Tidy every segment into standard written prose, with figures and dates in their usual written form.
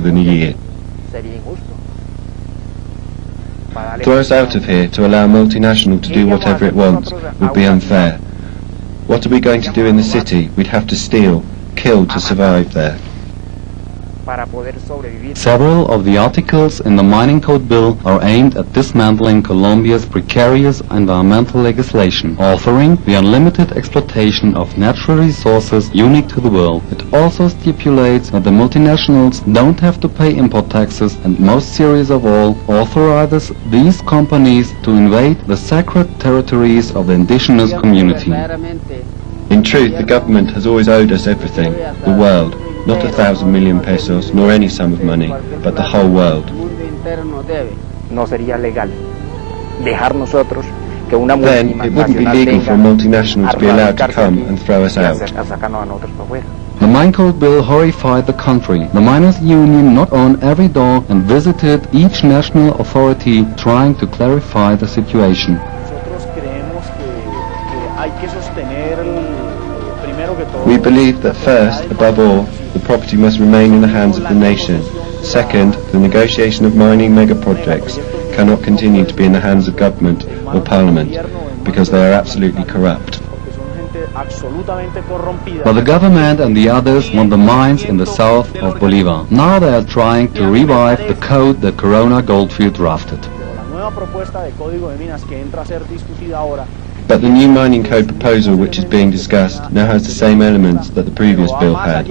than a year. Throw us out of here to allow multinational to do whatever it wants would be unfair. What are we going to do in the city? We'd have to steal, kill to survive there. Several of the articles in the Mining Code Bill are aimed at dismantling Colombia's precarious environmental legislation, authoring the unlimited exploitation of natural resources unique to the world. It also stipulates that the multinationals don't have to pay import taxes, and most serious of all, authorizes these companies to invade the sacred territories of the indigenous community. In truth, the government has always owed us everything, the world. Not 1,000 million pesos, nor any sum of money, but the whole world. Then it wouldn't be legal for a multinational to be allowed to come and throw us out. The Mine Code Bill horrified the country. The miners' union knocked on every door and visited each national authority trying to clarify the situation. We believe that first, above all, the property must remain in the hands of the nation. Second, the negotiation of mining mega-projects cannot continue to be in the hands of government or parliament, because they are absolutely corrupt. But the government and the others want the mines in the south of Bolívar. Now they are trying to revive the code that Corona Goldfileds drafted. But the new mining code proposal which is being discussed now has the same elements that the previous bill had,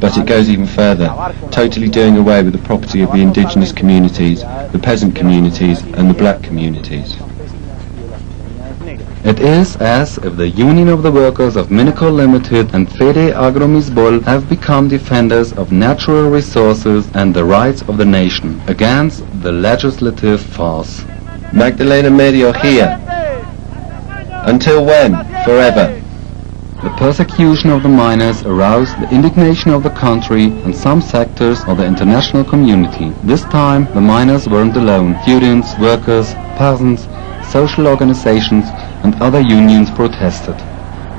but it goes even further, totally doing away with the property of the indigenous communities, the peasant communities and the black communities. It is as if the Union of the Workers of Mineworkers Limited and Fede Agromisbol have become defenders of natural resources and the rights of the nation against the legislative farce. Magdalena Medio here! Until when? Forever. The persecution of the miners aroused the indignation of the country and some sectors of the international community. This time the miners weren't alone. Students, workers, peasants, social organizations and other unions protested.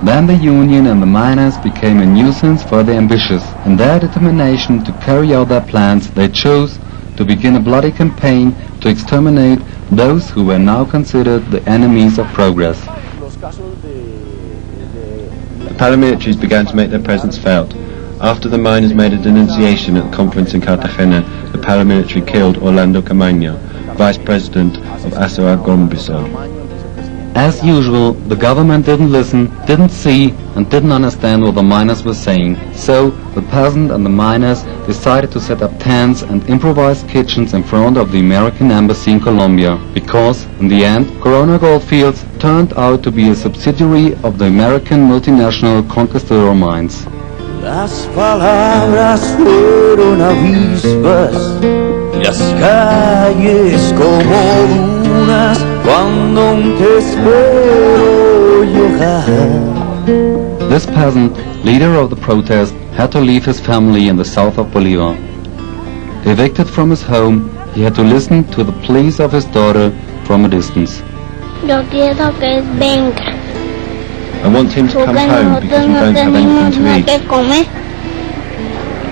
Then the union and the miners became a nuisance for the ambitious. In their determination to carry out their plans, they chose to begin a bloody campaign to exterminate those who were now considered the enemies of progress. The paramilitaries began to make their presence felt. After the miners made a denunciation at the conference in Cartagena, the paramilitary killed Orlando Camaño, vice president of Crona Goldfileds. As usual, the government didn't listen, didn't see, and didn't understand what the miners were saying. So, the peasant and the miners decided to set up tents and improvised kitchens in front of the American embassy in Colombia, because, in the end, Corona Goldfileds turned out to be a subsidiary of the American multinational Conquistador Mines. Las palabras fueron avispas y las calles como dunas cuando te espero llegar. This peasant, leader of the protest, had to leave his family in the south of Bolívar. Evicted from his home, he had to listen to the pleas of his daughter from a distance. Yo quiero que él venga. I want him to come home because we don't have anything to eat.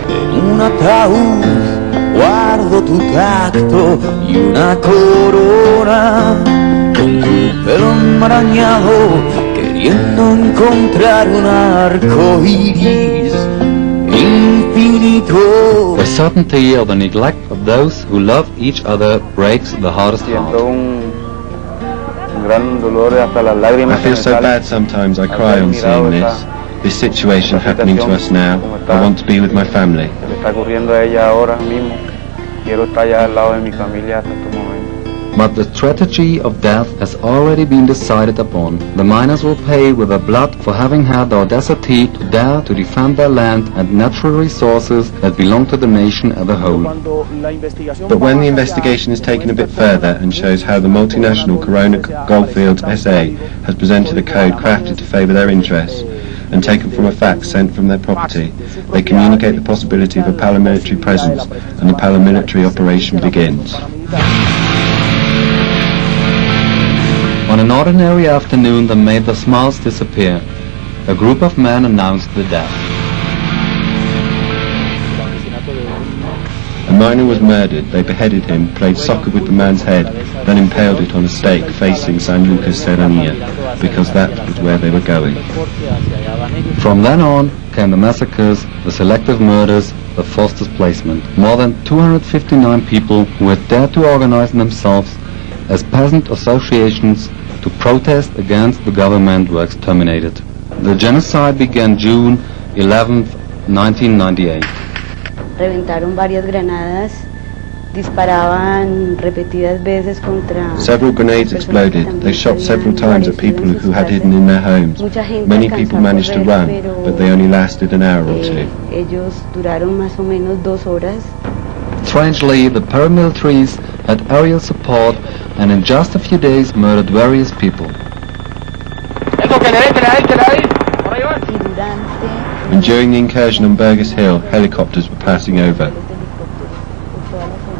En un ataúd guardo tu tacto y una corona con tu pelo enmarañado queriendo encontrar un arco iris infinito. The certainty of the neglect of those who love each other breaks the hardest heart. I feel so bad sometimes I cry on seeing this situation happening to us now. I want to be with my family. But the strategy of death has already been decided upon. The miners will pay with their blood for having had the audacity to dare to defend their land and natural resources that belong to the nation as a whole. But when the investigation is taken a bit further and shows how the multinational Corona Goldfileds SA has presented a code crafted to favour their interests and taken from a fact sent from their property, they communicate the possibility of a paramilitary presence and the paramilitary operation begins. On an ordinary afternoon that made the smiles disappear, a group of men announced the death. The miner was murdered, they beheaded him, played soccer with the man's head, then impaled it on a stake facing San Lucas Serranía, because that was where they were going. From then on came the massacres, the selective murders, the forced displacement. More than 259 people who had dared to organize themselves as peasant associations to protest against the government were exterminated. The genocide began June 11, 1998. Reventaron varias granadas, disparaban repetidas veces contra... Several grenades exploded. They shot several times at people who had hidden in their homes. Many people managed to run, but they only lasted an hour or two. Ellos duraron más o menos 2 horas. Strangely, the paramilitaries had aerial support and in just a few days murdered various people. And during the incursion on Burgess Hill, helicopters were passing over.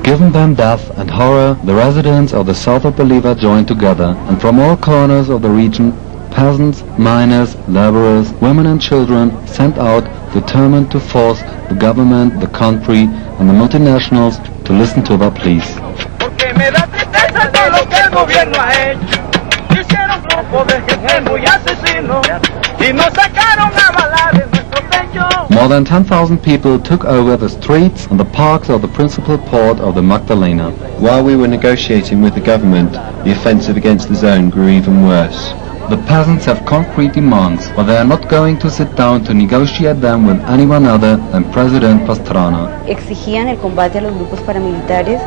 Given them death and horror, the residents of the south of Bolívar joined together, and from all corners of the region, peasants, miners, laborers, women and children sent out, determined to force the government, the country and the multinationals to listen to their pleas. More than 10,000 people took over the streets and the parks of the principal port of the Magdalena. While we were negotiating with the government, the offensive against the zone grew even worse. The peasants have concrete demands, but they are not going to sit down to negotiate them with anyone other than President Pastrana. Exigían el combate a los grupos paramilitares,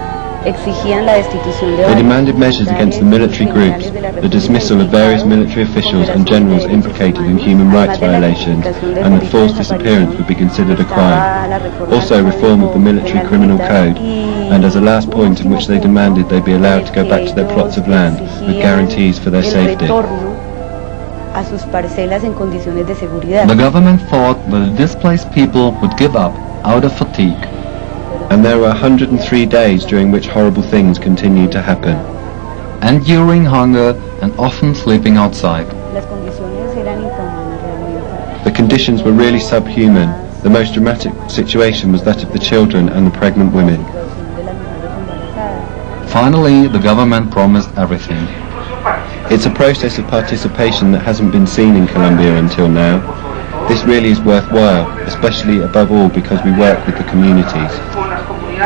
exigían la destitución de... They demanded measures against the military groups, the dismissal of various military officials and generals implicated in human rights violations, and that forced disappearance would be considered a crime. Also reform of the military criminal code, and as a last point in which they demanded they be allowed to go back to their plots of land with guarantees for their safety. A sus parcelas en condiciones de seguridad. The government thought that the displaced people would give up out of fatigue. And there were 103 days during which horrible things continued to happen. Enduring hunger and often sleeping outside. Las condiciones eran infrahumanas realmente. The conditions were really subhuman. The most dramatic situation was that of the children and the pregnant women. Finally, the government promised everything. It's a process of participation that hasn't been seen in Colombia until now. This really is worthwhile, especially above all because we work with the communities.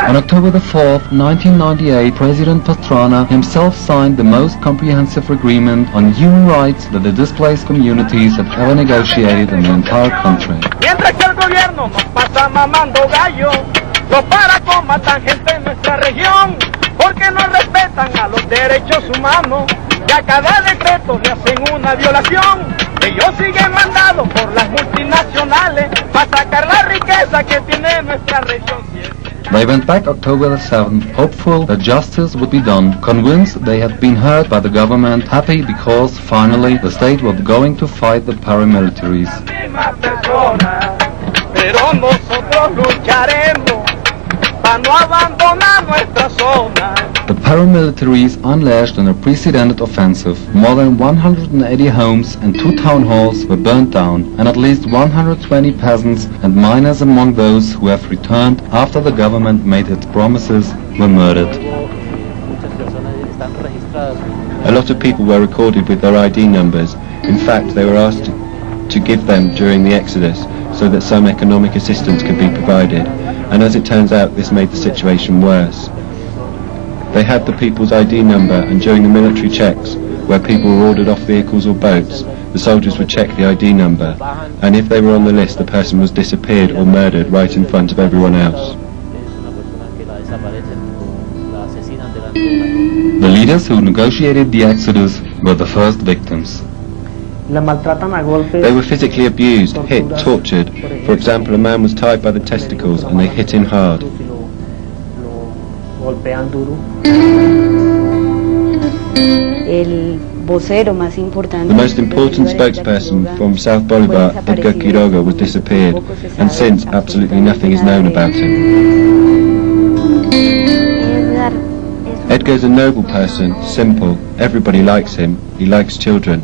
On October the 4th, 1998, President Pastrana himself signed the most comprehensive agreement on human rights that the displaced communities have ever negotiated in the entire country. Mientras que el gobierno nos pasa mamando gallo, los paracos matan gente en nuestra región, porque no respetan a los derechos humanos, y a cada decreto le hacen una violación. Ellos siguen mandados por las multinacionales para sacar la riqueza que tiene nuestra región. They went back October the 7th, hopeful that justice would be done, convinced they had been hurt by the government, happy because finally the state was going to fight the paramilitaries. Pero nosotros lucharemos para no abandonar nuestra zona. The paramilitaries unleashed an unprecedented offensive. More than 180 homes and 2 town halls were burnt down, and at least 120 peasants and miners among those who have returned after the government made its promises were murdered. A lot of people were recorded with their ID numbers. In fact, they were asked to give them during the exodus so that some economic assistance could be provided, and as it turns out this made the situation worse. They had the people's ID number, and during the military checks, where people were ordered off vehicles or boats, the soldiers would check the ID number, and if they were on the list, the person was disappeared or murdered right in front of everyone else. The leaders who negotiated the exodus were the first victims. They were physically abused, hit, tortured. For example, a man was tied by the testicles and they hit him hard. The most important spokesperson from South Bolívar, Edgar Quiroga, was disappeared, and since absolutely nothing is known about him. Edgar is a noble person, simple, everybody likes him, he likes children.